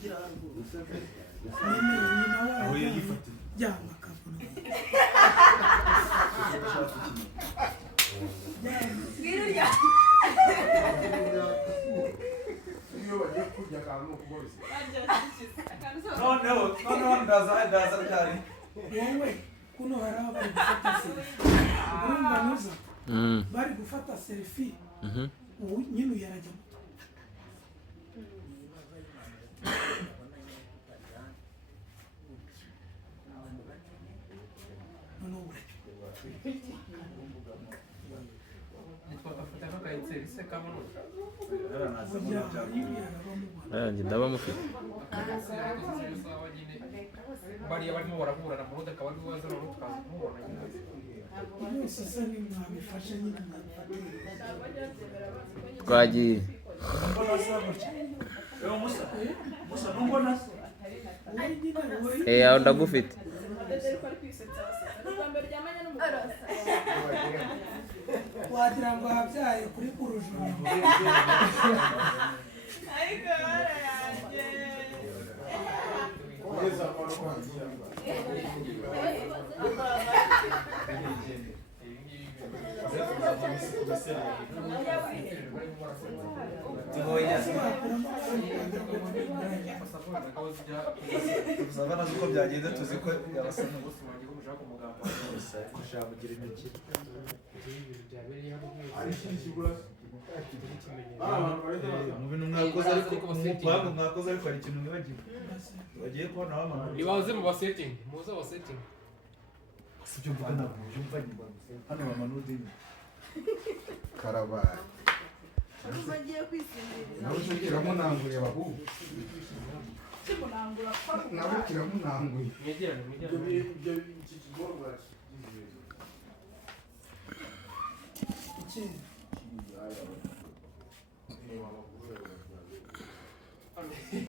kwigira haruguru aho yagifata jyama kavuno Wirurya iyo bagiye kurya akantu kubose noneho ndaza ryari wowe kuno hari abari gufata selfie urumva nuza bari gufata selfie nyine uyarajya ndaba mufite bariya barimo baraburana mu rugo akaba ari waza no tukaza kumubona nyine bose se ni mwabifashe nyine twagiye musa numbona aho ndagufite wagira ngo habyaye kuri kurujuru ariko barayanjye tuzabana uko byagenze tuzi ko yabasana mu bintu mwakoze ariko umupangu mwakoze ariko hari ikintu mwibagiwe bagiye kubona wamana nibaze mu basetting muze basetting sibyo mvuga ntabwo byumva nyuma hano bamanudi karabaye ubu agiye kwisinziriza nawe kiramunanguye babu kimunangura nawe kiramunanguye mwegerane ibyo iki kigorwa ikindi